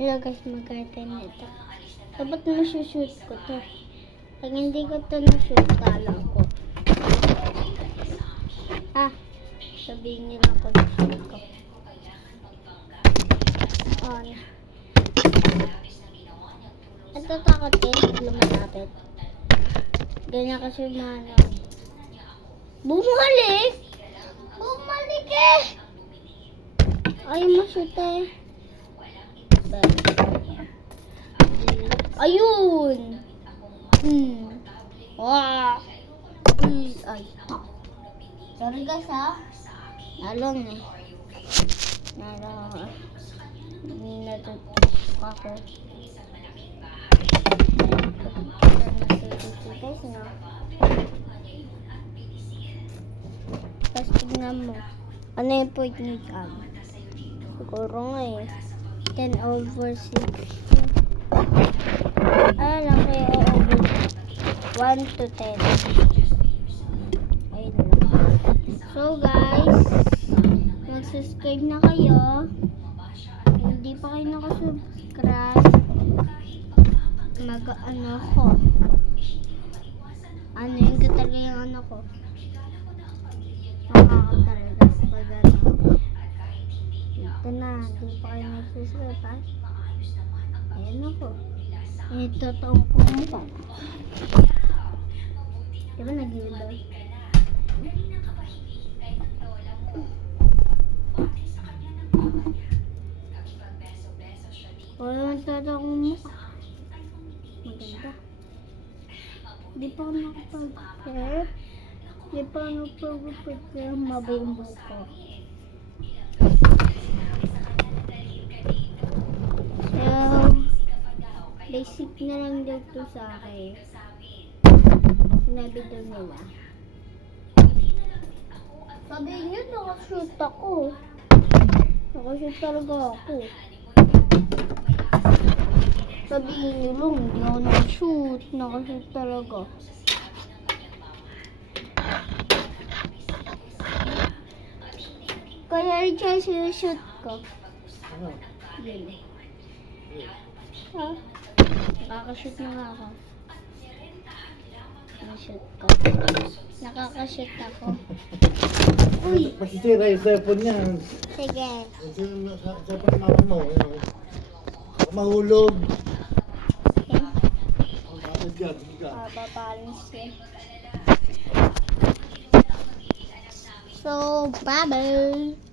Hello guys, mag-garden ito. Dapat masushoot ko to. Pag hindi ko to na-shoot, kala ko. Sabihin nila ko na-shoot ko. On. Natatakot eh, lumalapit. Ganyan kasi umano. Bumalik! Bumalik eh! Ay, ma-shoot eh. Ayun! Wow! Ay. Sorry guys ha. Nalong eh. Natutok ako. Guys no. Tapos tignan mo. Ano yung point nyo dyan? Siguro nga eh. 10/6. Alam ko yung over 1 to 10. Ayun lang. So guys, mag-subscribe na kayo. Hindi pa kayo nakasubscribe, mag-ano ko. Ano yung katalaga yung ano ko. Makakatalaga. Ito na, hindi pa kayo nagsusubscribe ha. Ayan ako. Ito toong kumpa. Diba nag-iiba? Wala nang toong mukha. Maganda. Di pa ako nakapag-prep. Di pa ako nakapag-prep. Kaya mabay yung buhok ko. Basic na lang dito sa akin. Sinabi daw nila. Sabi niyo, nakashoot ako. Nakashoot talaga ako. Sabihin niyo lang, hindi ako nakashoot. Nakashoot talaga. Kaya rin siya sinushoot ko. Yun. Ha? Nakakashoot na nga ako. Nakashoot ko. Nakakashoot ako. Uy! Masisira yung cellphone niya. Sige. Yung cellphone ng mama mo. Mahulog. Okay. Bakit yan? Babalance yun. So, bye-bye!